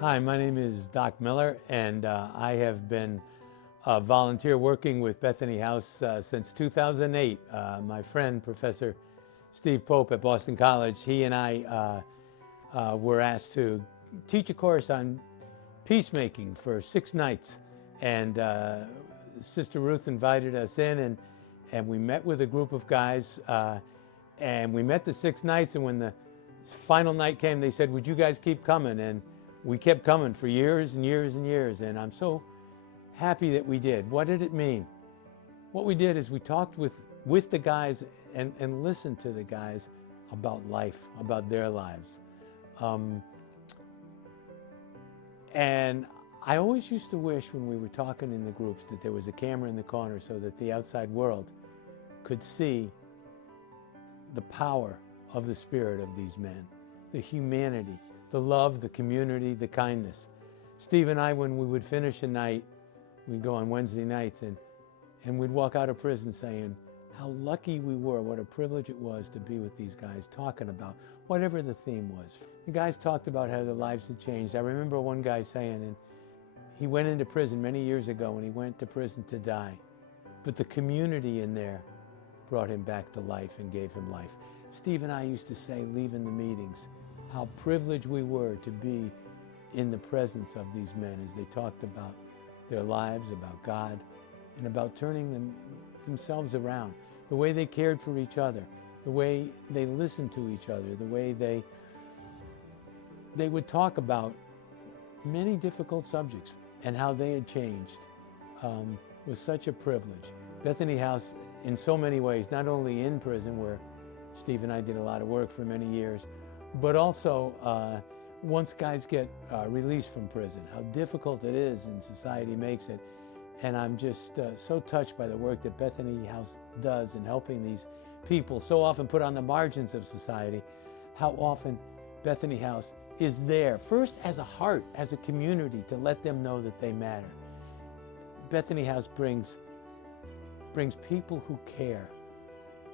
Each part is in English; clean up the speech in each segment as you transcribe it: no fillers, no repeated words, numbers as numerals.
Hi, my name is Doc Miller, and I have been a volunteer working with Bethany House since 2008. My friend, Professor Steve Pope at Boston College, he and I were asked to teach a course on peacemaking for 6 nights. And Sister Ruth invited us in, and we met with a group of guys, and we met the 6 nights, and when the final night came, they said, would you guys keep coming? And we kept coming for years and years and years, and I'm so happy that we did. What did it mean? What we did is we talked with the guys and listened to the guys about life, about their lives. And I always used to wish when we were talking in the groups that there was a camera in the corner so that the outside world could see the power of the spirit of these men, the humanity, the love, the community, the kindness. Steve and I, when we would finish a night, we'd go on Wednesday nights and we'd walk out of prison saying how lucky we were, what a privilege it was to be with these guys talking about whatever the theme was. The guys talked about how their lives had changed. I remember one guy saying, and he went into prison many years ago and he went to prison to die, but the community in there brought him back to life and gave him life. Steve and I used to say, leaving the meetings, how privileged we were to be in the presence of these men as they talked about their lives, about God, and about turning themselves around, the way they cared for each other, the way they listened to each other, the way they would talk about many difficult subjects and how they had changed was such a privilege. Bethany House, in so many ways, not only in prison where Steve and I did a lot of work for many years, but also once guys get released from prison, how difficult it is and society makes it. And I'm just so touched by the work that Bethany House does in helping these people, so often put on the margins of society, how often Bethany House is there, first as a heart, as a community, to let them know that they matter. Bethany House brings people who care,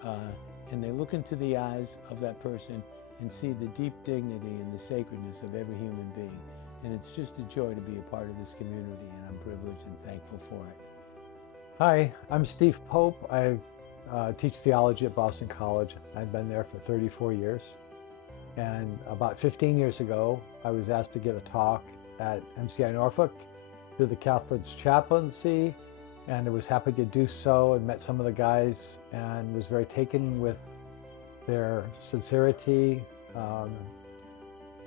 and they look into the eyes of that person and see the deep dignity and the sacredness of every human being. And it's just a joy to be a part of this community, and I'm privileged and thankful for it. Hi, I'm Steve Pope. I teach theology at Boston College. I've been there for 34 years. And about 15 years ago, I was asked to give a talk at MCI Norfolk through the Catholics chaplaincy, and I was happy to do so and met some of the guys and was very taken with their sincerity,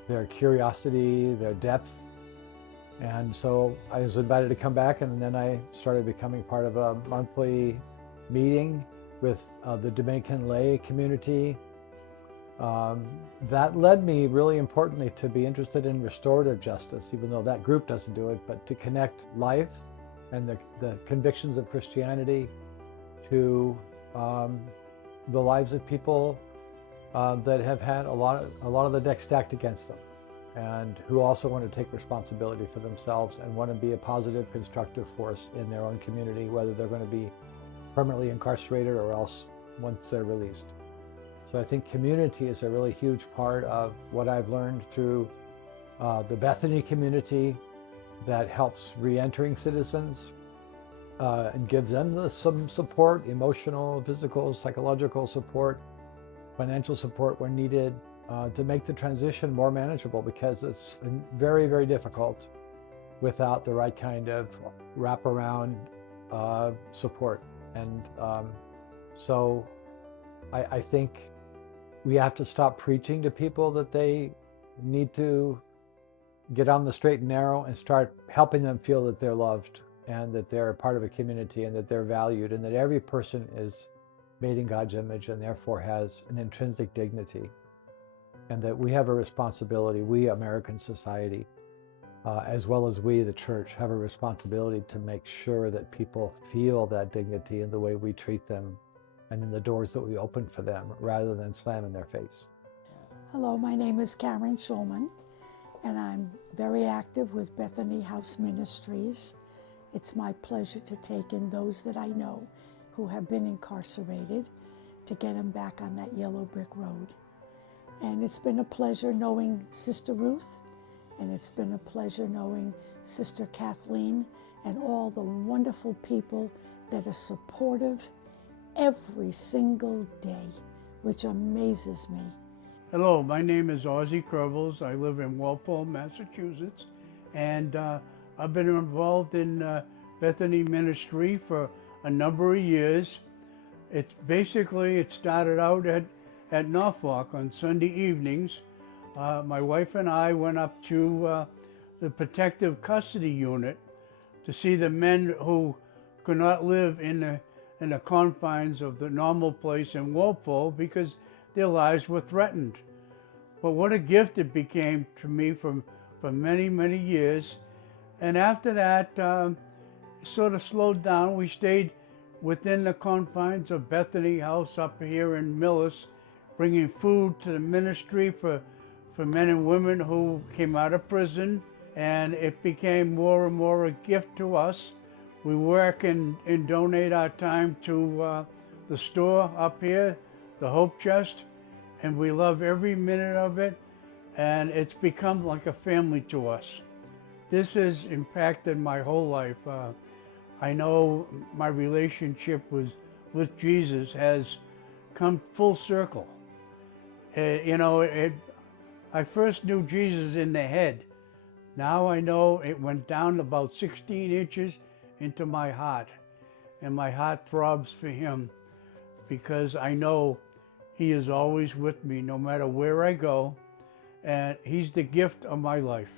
their curiosity, their depth. And so I was invited to come back, and then I started becoming part of a monthly meeting with the Dominican lay community. That led me, really importantly, to be interested in restorative justice, even though that group doesn't do it, but to connect life and the convictions of Christianity to the lives of people that have had a lot of the deck stacked against them, and who also want to take responsibility for themselves and want to be a positive, constructive force in their own community, whether they're going to be permanently incarcerated or else once they're released. So I think community is a really huge part of what I've learned through the Bethany community that helps re-entering citizens and gives them some support, emotional, physical, psychological support, financial support when needed, to make the transition more manageable, because it's very, very difficult without the right kind of wraparound support. And so I think we have to stop preaching to people that they need to get on the straight and narrow and start helping them feel that they're loved and that they're a part of a community and that they're valued and that every person is made in God's image and therefore has an intrinsic dignity, and that we have a responsibility, we American society, as well as we the church, have a responsibility to make sure that people feel that dignity in the way we treat them and in the doors that we open for them, rather than slam in their face. Hello, my name is Karen Schulman, and I'm very active with Bethany House Ministries. It's my pleasure to take in those that I know who have been incarcerated to get them back on that yellow brick road. And it's been a pleasure knowing Sister Ruth And it's been a pleasure knowing Sister Kathleen and all the wonderful people that are supportive every single day, which amazes me. Hello, my name is Ozzie Kerbels. I live in Walpole, Massachusetts, and I've been involved in Bethany Ministry for a number of years. It started out at Norfolk on Sunday evenings. My wife and I went up to the protective custody unit to see the men who could not live in the confines of the normal place in Walpole because their lives were threatened. But what a gift it became to me for many, many years. And after that, it sort of slowed down. We stayed within the confines of Bethany House up here in Millis, bringing food to the ministry for men and women who came out of prison. And it became more and more a gift to us. We work and donate our time to the store up here, the Hope Chest, and we love every minute of it, and it's become like a family to us. This has impacted my whole life. I know my relationship with Jesus has come full circle. I first knew Jesus in the head. Now I know it went down about 16 inches into my heart, and my heart throbs for him because I know he is always with me no matter where I go, and he's the gift of my life.